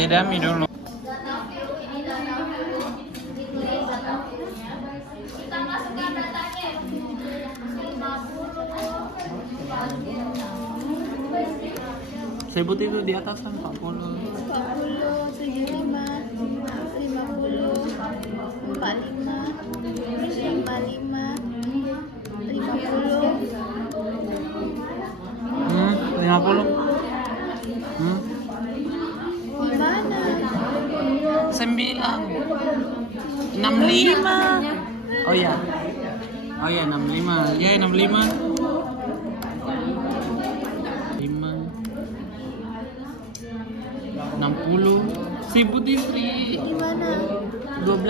Jedami dulu. Data view ini data view, diklik data view-nya. Kita masukkan datanya 50. Sebut itu di atas kan 40. 40, 75, 50, 45, 55, 50. 50. Gimana? 9. 65. Oh ya. Oh ya 65. Ya 65. 5. 60. Sebut istri. Gimana? 12.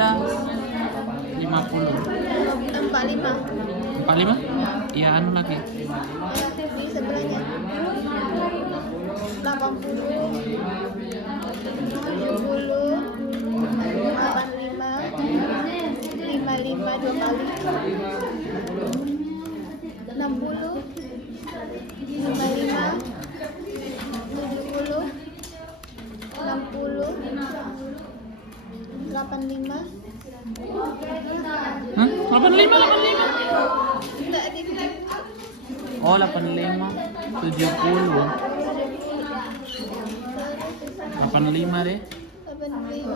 50. 45. 45? Iya anu lagi. Di sebelahnya. 80, 70, 85, 55 2 kali. 60, 55, 70, 60, 85. Hah? 85, 85. Enggak dikit. Oh 85. 70. 85 deh.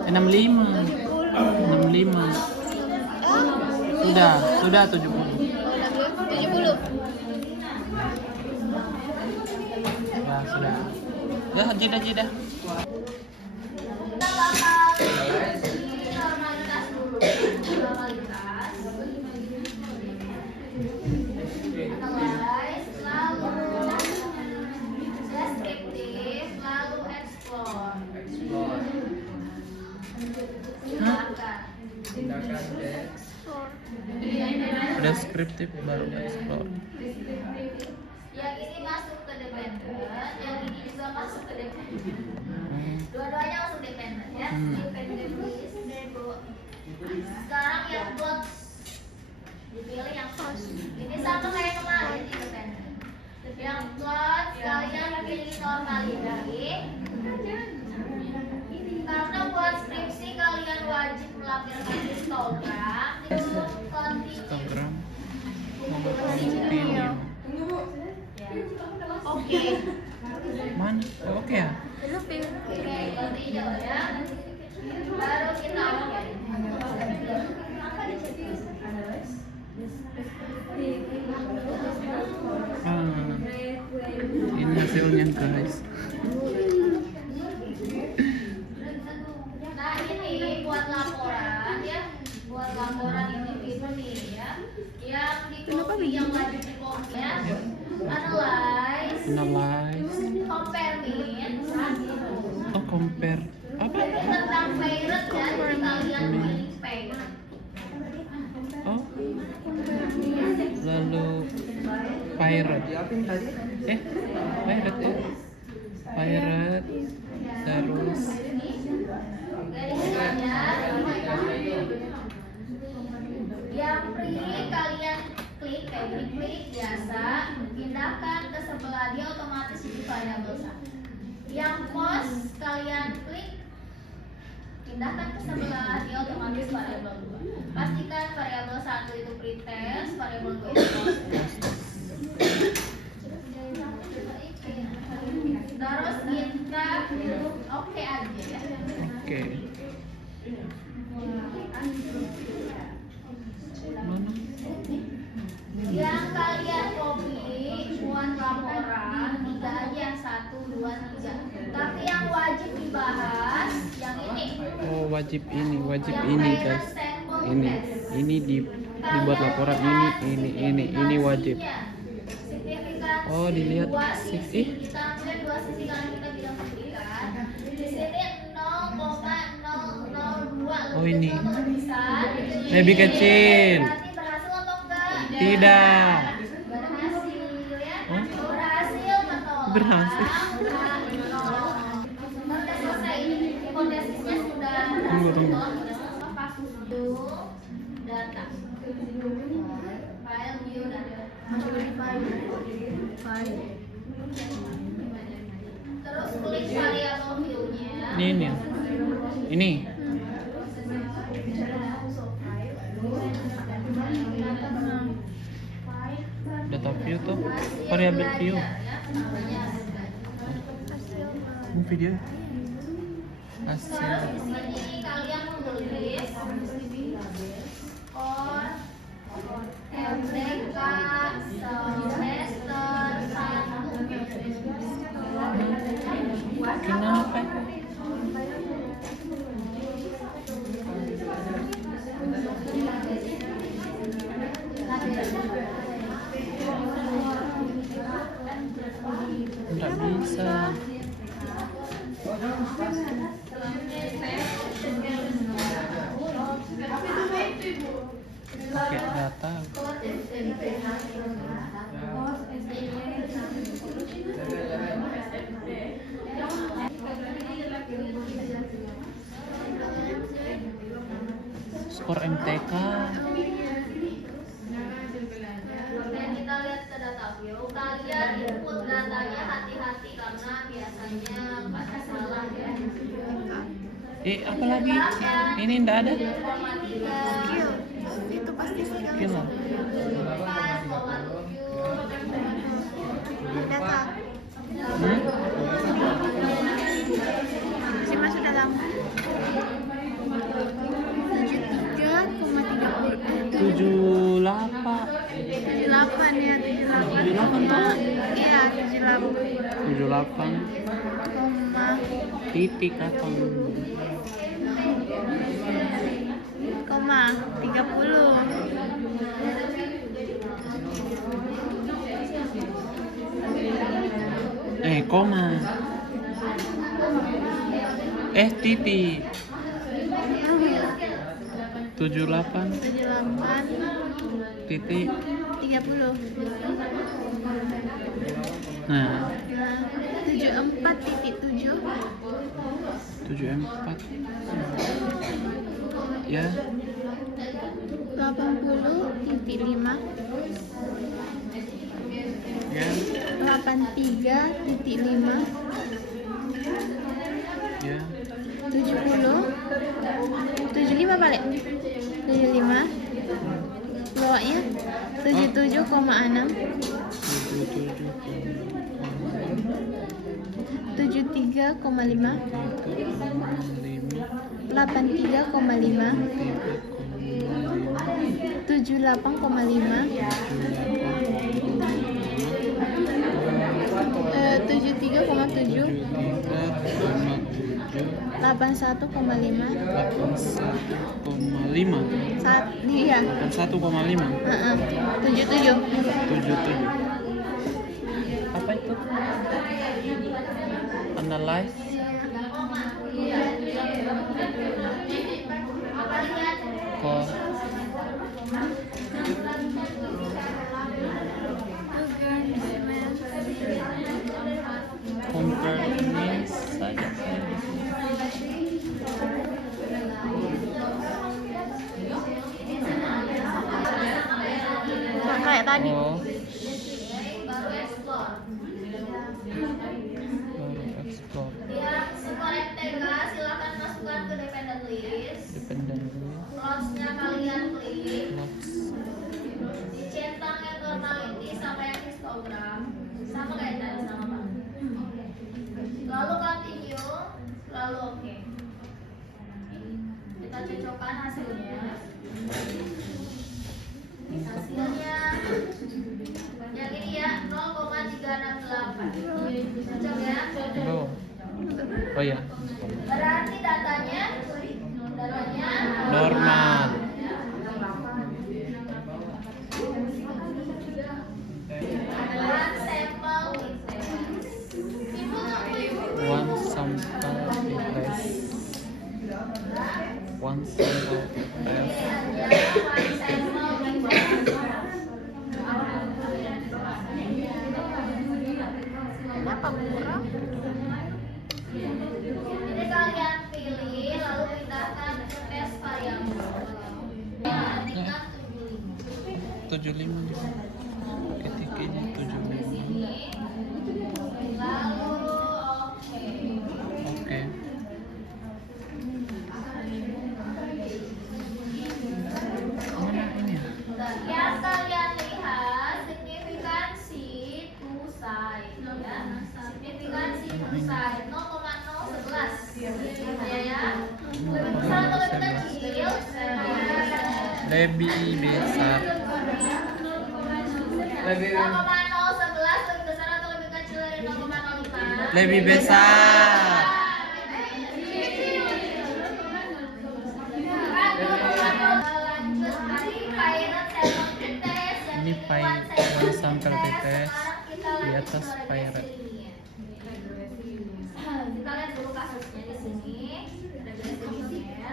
65. 65. Sudah 70. 70. Ya sudah. Ya jeda. Kita bakal isi normalitas dulu. Normalitas. Analyze, lalu deskriptif, lalu explore. Silakan. Deskriptif baru explore. Yang ini masuk ke dependent, yang ini juga masuk ke dependent. Dua-duanya masuk dependent ya. Dependent list. Sekarang yang plots dipilih yang plots. Ini sama kayak kemarin di dependent. Yang plots kalian pilih normalisasi. Karena buat skripsi kalian wajib melampirkan histogram. Instagram. Oke. Mana? Oh, oke ya. Oke, hijau ya. Baru kita oke. Ini hasilnya guys. Nah ini buat laporan ya, buat laporan individu nih ya, yang di copy, yang wajib di copy ya. Analyze, compare means. Oh compare. Apa? Tentang parent ya, jadi kalian pilih parent. Oh. Lalu pirate. Pirate ya. Pirate. Terus yang free kalian klik kayak gini, klik biasa, pindahkan ke sebelah, dia otomatis isi variabel 1. Yang post kalian klik, pindahkan ke sebelah, dia otomatis variabel 2. Pastikan variabel 1 itu pretest, variabel 2 itu post. Terus kita oke aja ya. oke. Mana? Yang kalian copy buat laporan 3 aja, 1, 2, 3. Tapi yang wajib dibahas yang ini. Oh wajib ini Yang guys. parent sample test. Ini dibuat laporan ini wajib. Signifikansi Oh, dilihat. dua sisi. Ih. Kita ambil dua sisi karena kita bilang signifikan. Di sini 0,002. Oh, ini. Bisa. Lebih kecil. Berarti berhasil atau enggak? Tidak. Berhasil ya. Hah? Berhasil menolak. Berhasil. Sudah selesai ini. Hipotesisnya sudah Tunggu. pas data. File view data. Terus klik variabel view-nya. Ini. Ini. Udah tau view tuh. Variable view. Ini video. Hasil. Di sini kalian menulis skor MTK semester 1. Kenapa? Nggak bisa. Pakai data. Skor MTK. Dan kita lihat ke data view. Kalian input datanya hati-hati karena biasanya pada salah ya. Apa lagi? Ini nggak ada. Skill. Itu pasti skill. Skill lah. 4,7. Data. Hmm? Simak sudah lama. 73,30. 78. 78 ya, 78. 78 toh? Iya, 78. 78. Titik atau Koma 30. koma. Titik. 78 78 titik. 30. Nah, 74,7. 74. Ya, 80,5. ya, 83,5. ya. 70. 75 balik. 75. Bawahnya 77,6. 73,5. 83,5. 78,5. 73,7. 81,5. 81,5. Iya. 81,5. 77. 77. Apa itu? Analyze. Kok compare ini saja. Kayak tadi. Oh, Baru explore. baru explore. Yang skor MTK silakan masukkan ke dependent list. Dependent list. Logs-nya kalian klik. Logs. Dicentang yang normality sama yang histogram. Sama kayak tadi sama Pak. Lalu continue, lalu oke. Kita cocokkan hasilnya. Hasilnya yang ini ya 0,368. Cocok ya? Oh. Oh ya. Berarti datanya Normal. One sample test. One sample test. Kenapa kurang? Jadi kalian pilih lalu pindahkan ke tes variabel. Ketikkan 75 juga. Ketiknya 75. lalu oke. Oke. lebih besar. 0,011 lebih besar atau lebih kecil dari 0,05? Lebih besar. Ini pai sampai tetes di atas pirate. Kita lihat dulu kasusnya di sini. Ada garisnya.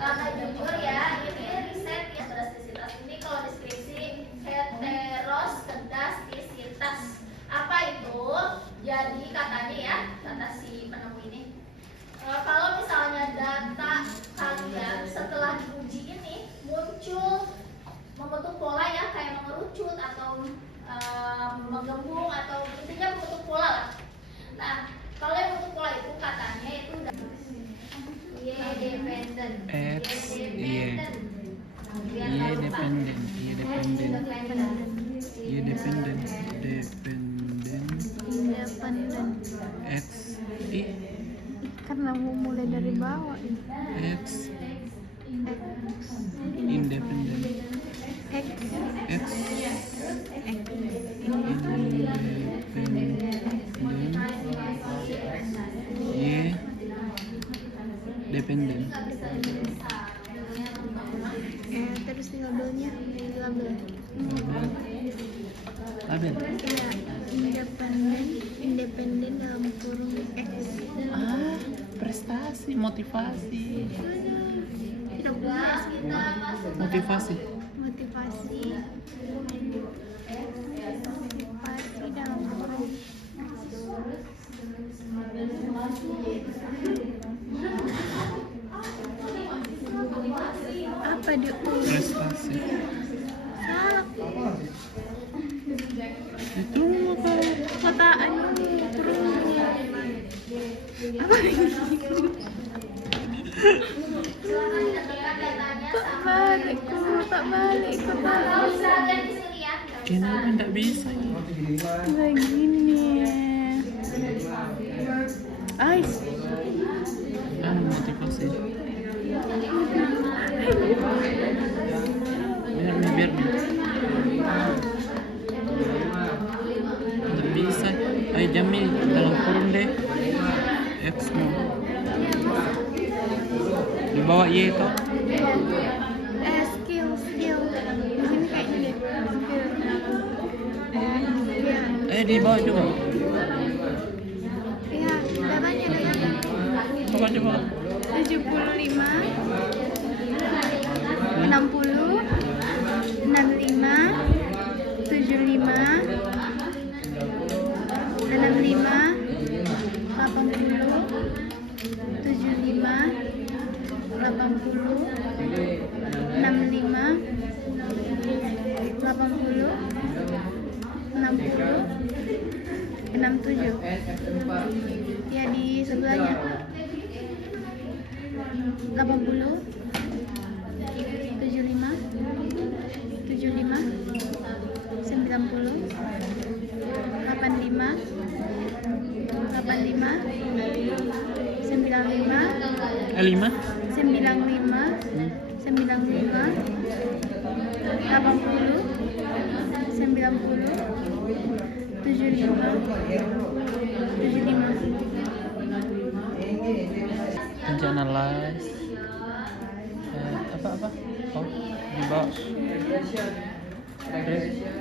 Karena jujur ya, ini riset yang drastisitas ini kalau deskripsi heterostastisitas. Apa itu? Jadi katanya ya, kata si penemu ini, kalau misalnya data kalian setelah diuji ini muncul membentuk pola ya, kayak mengerucut atau menggembung atau intinya membentuk pola lah. Nah, kalau yang bentuk pola itu katanya itu udah dependent. Independent. X I Karena mau mulai dari bawah ini. X independent X X Y dependent. terus label Label. ya, independen dalam kurung X. Prestasi, motivasi. Tidak boleh Kita masuk Motivasi. motivasi dalam kurung apa dia Prestasi. salah Itu apa? kota kurung apa ini silakan ditentukan datanya sama tak balik Nggak usah lihat di sini ya. Kenapa enggak bisa? begini Ais Motivasi. Biar enggak bisa. Ayo Jamil dalam kurung deh. X mau. Di bawah Y itu. skill di sini kayaknya deh Di bawah juga. ya datanya Coba. 75 60 65 75 67 ya di sebelahnya 80 75 90 85 Lima. 75 Analyze. Apa? Oh, di bawah.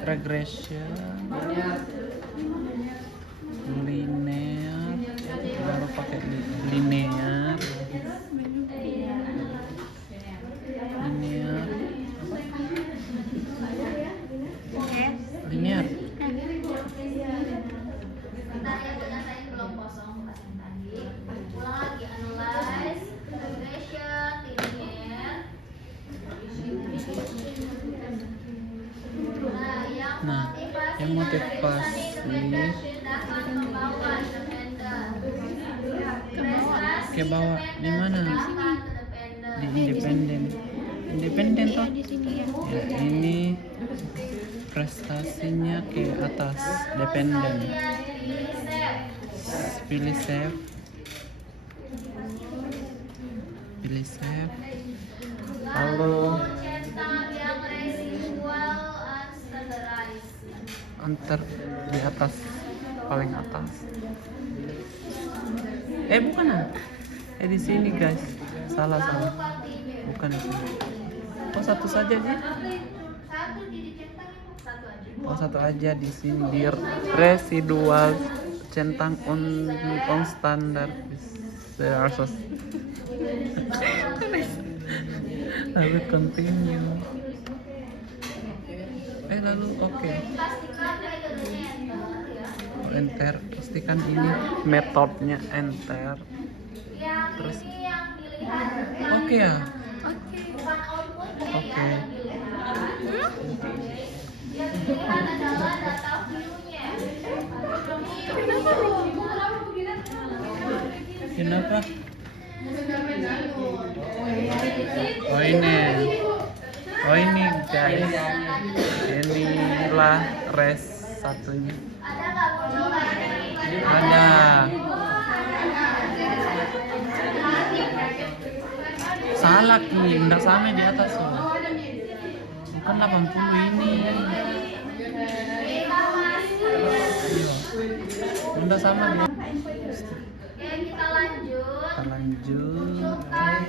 Regression. Linear. Baru pakai linear. Linear. Bentar ya, saya belum kosong pas yang tadi. Ulang lagi, analyze, regression, linear. Nah, yang motivasi ke bawah di mana? Di independen toh. di sini ya. Ya, ini prestasinya ke atas dependen. Pilih save. Lalu centang yang residual unstandarized. enter di atas, paling atas. Bukan ah. Di sini guys. Salah. Lalu continue. Bukan itu. Oh, satu saja sih. Satu dicentang itu satu aja. Oh, satu aja di sini di residual centang on standar resources. Lalu continue. Lalu oke. Pastikan metodenya enter ya. Enter. Pastikan ini metodenya enter. Yang Terus ini yang dilihat oke ya. bukan outputnya ya Oke. yang dilihat. Yang dilihat adalah data view-nya. Kenapa? Oh ini guys. Inilah res satunya. Ada nggak muncul kayak Ada. Salah Ki, enggak sama di atas loh. Bukan 80 ini. Enggak sama di. Oke, kita lanjut. Kita lanjut. Munculkan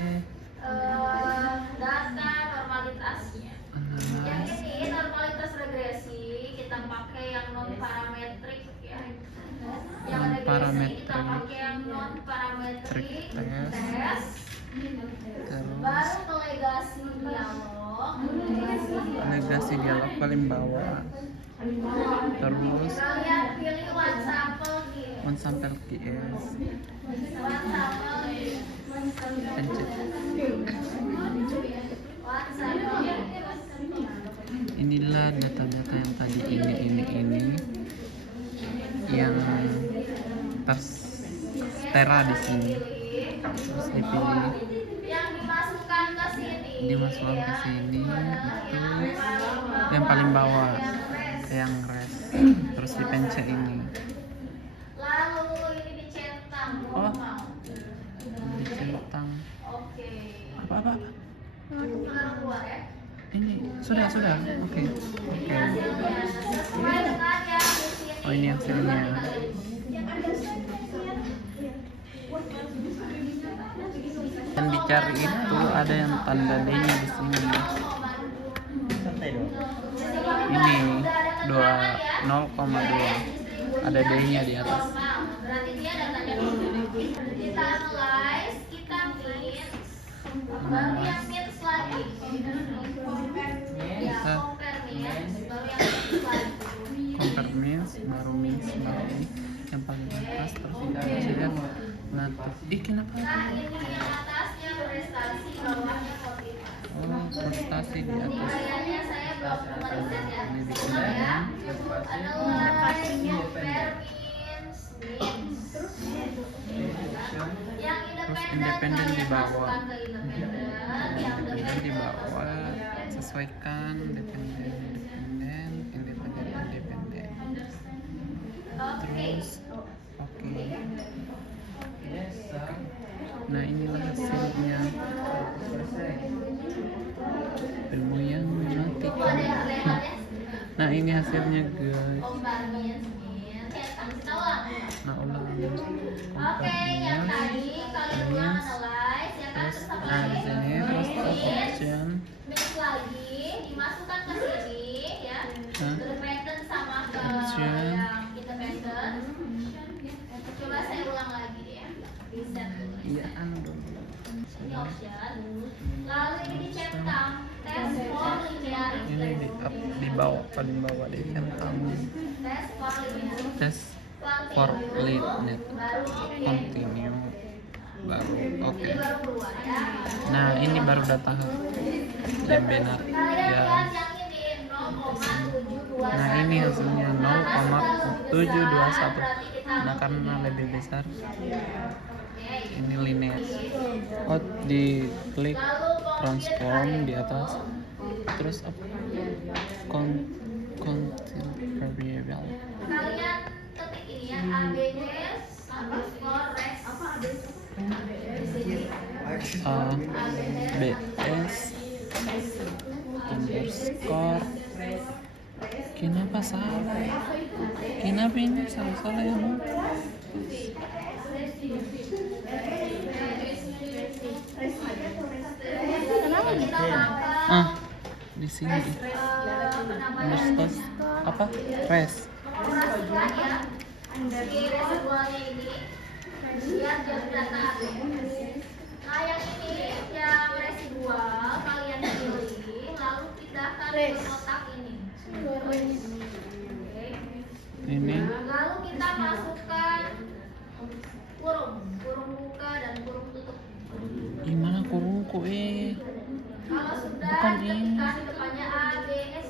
data normalitasnya. Yang Analyze. ini normalitas regresi kita pakai yang non parametrik ya. Yang regresi Non-parametric. kita pakai yang non parametrik Test. tes. Terus Baru ke legasi dialog. negasi dialog paling bawah. Terus Kalian pilih one sample gitu. on sample KS. One sample gitu. Pencet. One sample. Inilah data-data yang tadi ini yang tertera di sini. Terus dipilih, Yang dimasukkan ke sini. dimasukkan ke sini itu yang paling bawah, yang res. Terus dipencet ini. Lalu ini dicentang. Oh. Dicentang. Oke. Apa? Lalu keluar ya. Ini sudah. Oke. Hasilnya sesuai dengan yang di sini. Oh, ini hasilnya. Yang dicari itu ada yang tanda D-nya di sini. Ini 0,2. Ada D-nya di atas. Berarti dia datanya kita analyze, kita mix, baru yang mix lagi. Ya, compare mix, baru yang mix lagi. Compare means, baru means, baru ini yang paling atas. Terus ini sudah ngatur. Kenapa? Nah, ini yang atasnya prestasi, bawahnya kualitas. Oh, prestasi di atas. Kayaknya saya belum riset ya. Ini di Ulang ya. sini. Analyze, compare means, mix. Yang independen di bawah. masukkan ke independen. Yang Independen di bawah. Sesuaikan independen. Oke. Terus oke. Nah, inilah hasilnya. Ilmu yang mematikan. Nah, ini hasilnya guys. Compare means, kita ulang. Nah, ulang. Oke, yang tadi kalian ulang analyze ya kan, Terus terus apa nah di lagi? sini terus option. Mix lagi, dimasukkan ke sini ya. Hah? Independen sama ke Option. yang independen. Coba saya ulang lagi ya. Reset dulu. Iya, dulu. Ini option. Lalu ini dicentang. Test for linearity. Ini di bawah, paling bawah di centang. Test for linearity. Tes for lead net. Baru Continue. Baru oke. ini baru keluar ya. Nah, ini baru data yang benar Kalian ya. lihat yang ini 0,721. Nah, ini hasilnya 0,721. Nah, karena lebih besar ini linear. Oh, di klik transform di atas. Terus apa? Content variable. Kalian ketik ini ya ABS underscore res di sini. BS skor. Kenapa salah? Kenapa ini salah-salah ya, Mu? Ah, di sini underscore apa? Res. Operasikan ya si residualnya ini biar jadi data ABS. Nah yang ini yang residual kalian pilih lalu pindahkan ke kotak ini. Oke. Ini Nah, lalu kita masukkan kurung buka dan kurung tutup. gimana kurungku Kalau sudah Bukan ini. ketikkan di depannya ABS.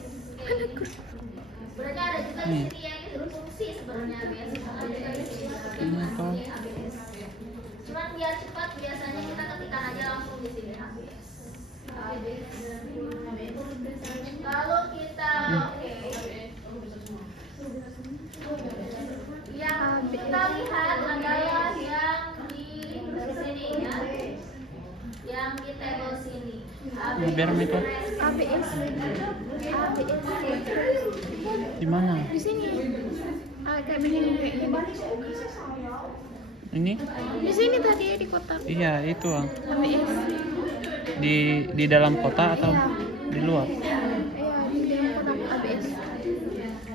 Sebenarnya ada juga di sini yang itu fungsi sebenarnya ABS. Ada juga di sini Ini toh. ABS. Cuman biar cepat biasanya kita ketikkan aja langsung di sini ABS. ABS. Kalau kita oke. Yang kita lihat adalah yang di sini ya. Yang di table sini. biar itu ABS. di mana? Di sini. Kayak begini kayak gini. Ini? Di sini tadi di kotak. Iya, itu ah. ABS. Di dalam kota atau di luar? Iya, di dalam kotak ABS.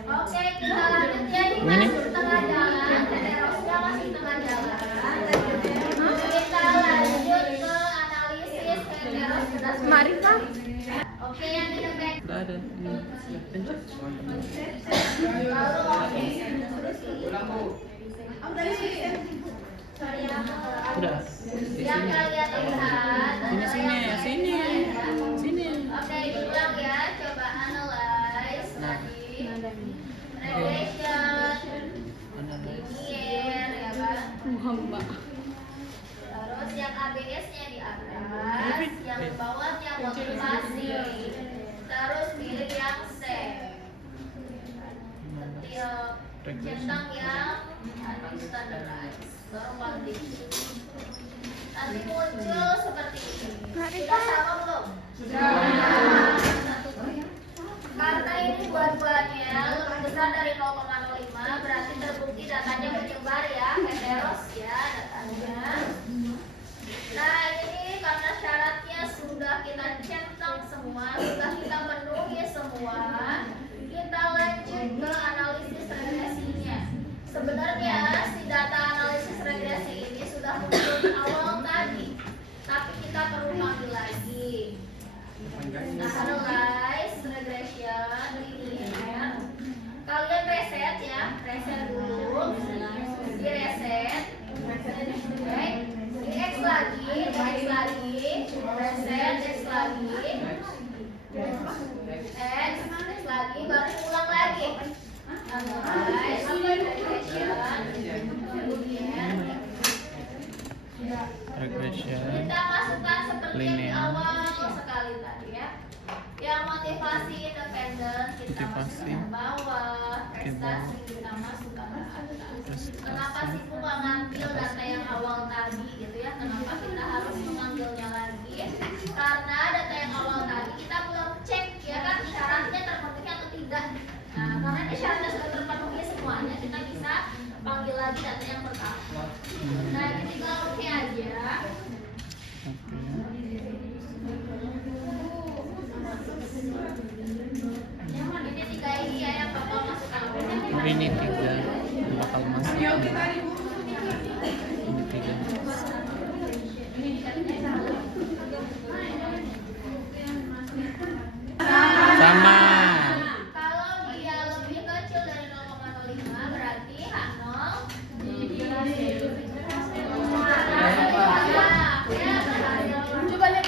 Oke, kita lanjut ya. Ini Ini? masih tengah jalan. Terosnya masih tengah jalan. Kita lanjut ke analisis heteros berdasarkan. Makrifah. Oke, yang di depan. Nggak ada. Ini. Pencet. Udah. Di Yang sini. kalian lihat Sini. Sini. Oke, diulang ya. Coba analyze tadi. Regression, linear, ya kan? Terus yang ABS-nya di atas, yang di bawahnya motivasi. Terus pilih yang C. Centang yang unstandardized. Baru quantity. Nanti muncul seperti ini. Sudah sama belum? Karena ini dua-duanya lebih besar dari 0,05, berarti terbukti datanya menyebar ya, heteros ya datanya. Nah ini karena syaratnya sudah kita centang semua, sudah kita penuhi semua, kita lanjut ke analisis regresinya. Sebenarnya si data analisis regresi ini sudah muncul di awal tadi, tapi kita perlu panggil lagi. Nah, analyze regression linear. Kalian reset ya, reset dulu, di reset, oke. Di X lagi, reset, X lagi, X lagi, baru ulang lagi. Analyze regression linear. Regression. Kita masukkan seperti yang di Linear. awal sekali tadi ya. Yang motivasi independen kita Motivasi. masukkan ke bawah, prestasi bawah. kita masukkan ke atas. Prestasi. Kenapa sih Bu mengambil data yang awal tadi gitu ya? Kenapa kita harus mengambilnya lagi? Karena data yang awal tadi kita belum cek ya kan syaratnya terpenuhi atau tidak. Nah, karena ini syaratnya sudah terpenuhi semuanya, kita bisa panggil lagi data yang pertama. Nah, ini tinggal oke aja. Oke. Ini tiga ini ya yang bakal masuk Oh, ini 3 bakal masuk. Ini 3. Sama. Kalau dia lebih kecil dari 0,05 berarti H0 Coba lihat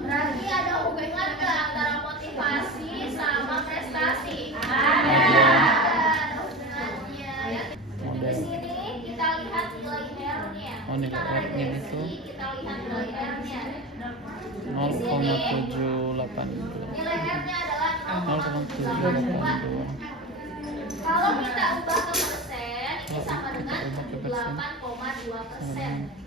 berarti ada hubungan nggak antara motivasi sama prestasi? Ada. Ada hubungannya ya. Di Model. sini kita lihat nilai R-nya. Oh, nilai Kita R-nya regresi, itu kita lihat nilai R-nya. 0,782. Nilai R-nya adalah 0,782. 0,782. Kalau kita ubah ke persen, Kalau sama kita dengan pakai persen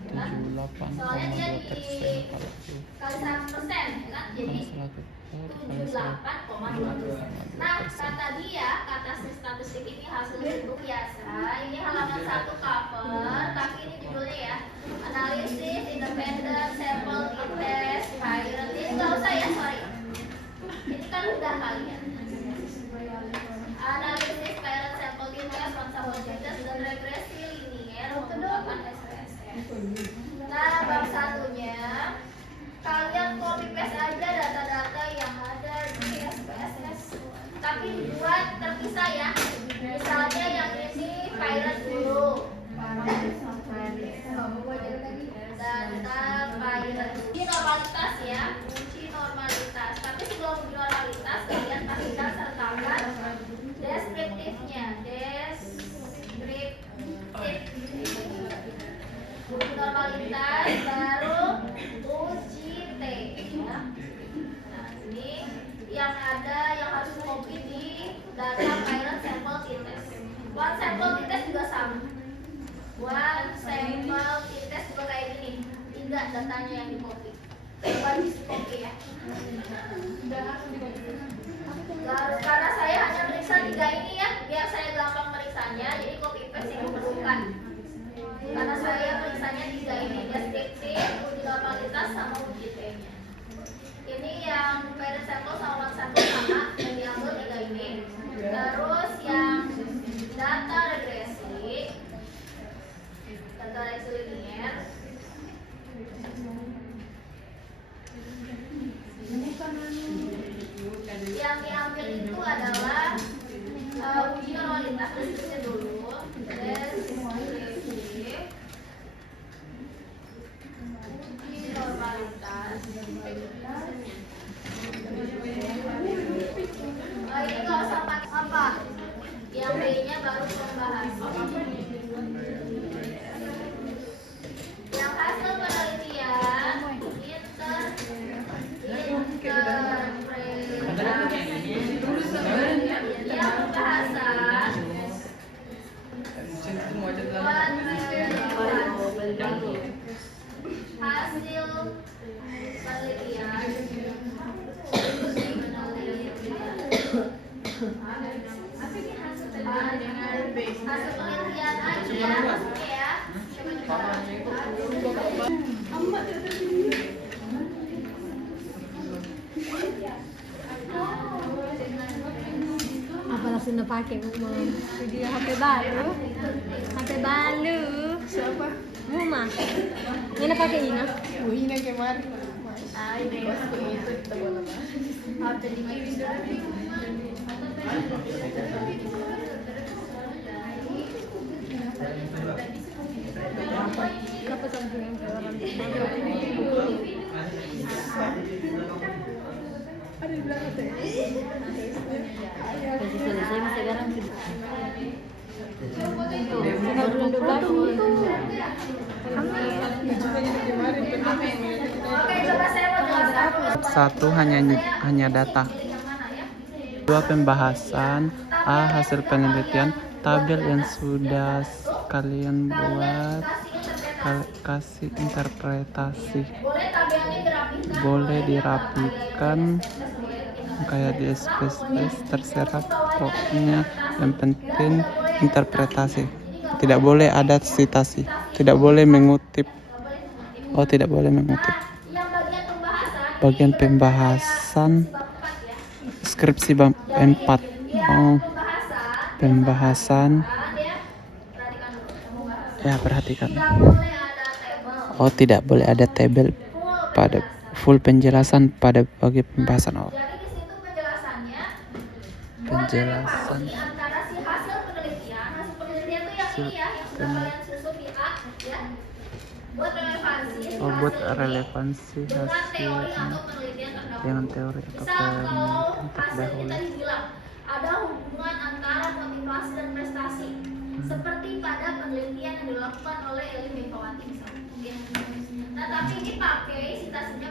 78,2%. sama dengan 78,2% kalau itu Kali 100%, ya kan? Jadi kali 100 kali 78,2%. Nah, kata dia, kata statistik ini hasil hitung biasa. Ini halaman 1 cover, tapi ini judulnya ya. Analisis independent sample test variant. Ini nggak usah ya, sorry. Ini kan udah kalian. Analisis variant sample test, one sample test dan regresi linier menggunakan SPSS. Nah, bab satunya kalian copy paste aja data-data yang ada di SPSS, tapi buat terpisah ya. Misalnya yang ini virus dulu, data virus. Ini normalitas ya, kunci normalitas. Tapi sebelum uji normalitas kalian pastikan sertakan deskriptifnya, uji normalitas baru uji T ya. Nah ini yang ada yang harus copy di data pilot sample t-test. One sample t-test juga sama. One sample t-test juga kayak gini. Tidak datanya yang di copy. Coba di copy ya. Karena saya hanya meriksa 3 ini ya, biar saya gampang meriksanya. Jadi copy paste yang diperlukan. Karena saya meriksanya 3 ini, deskriptif, uji normalitas, sama uji T-nya. Ini yang parent sample sama one sample sama, yang diambil 3 ini. Terus yang data regresi linear. Yang diambil itu adalah uji normalitas, deskriptif dulu. Normalitas. Ini nggak usah pakai apa. Yang B-nya baru pembahasan. Yang hasil penelitian yang pembahasan hasil penelitian aja ya, maksudnya ya. Apa langsung pakai video HP baru? HP baru. Siapa? Mama. Ini pakai Ina. Ina kemarin. Kenapa sampai yang orang? Ada di belakang teh. Posisi saya masih sekarang. Baru duduk lagi. Oke, coba saya mau jelaskan. Satu hanya data, 2 pembahasan, hasil penelitian, tabel yang sudah kalian buat, kasih interpretasi, boleh dirapikan kayak di SPSS, terserah pokoknya yang penting interpretasi, tidak boleh ada citasi, tidak boleh mengutip, tidak boleh mengutip. Bagian pembahasan skripsi bab 4. Pembahasan ya, perhatikan. Tidak boleh ada tabel pada full penjelasan pada bagi pembahasan. Jadi di situ penjelasannya. Penjelasan Antara si hasil penelitian tuh yang ini ya, yang sudah kalian susun di A ya. Buat relevansi. buat relevansi Dengan teori hasilnya atau penelitian terdahulu. dengan teori atau Misal kalau penelitian hasilnya terdahulu. tadi bilang ada hubungan antara motivasi dan prestasi, seperti pada penelitian yang dilakukan oleh Eli Megawati misalnya. Ya. Nah tapi ini pakai citasinya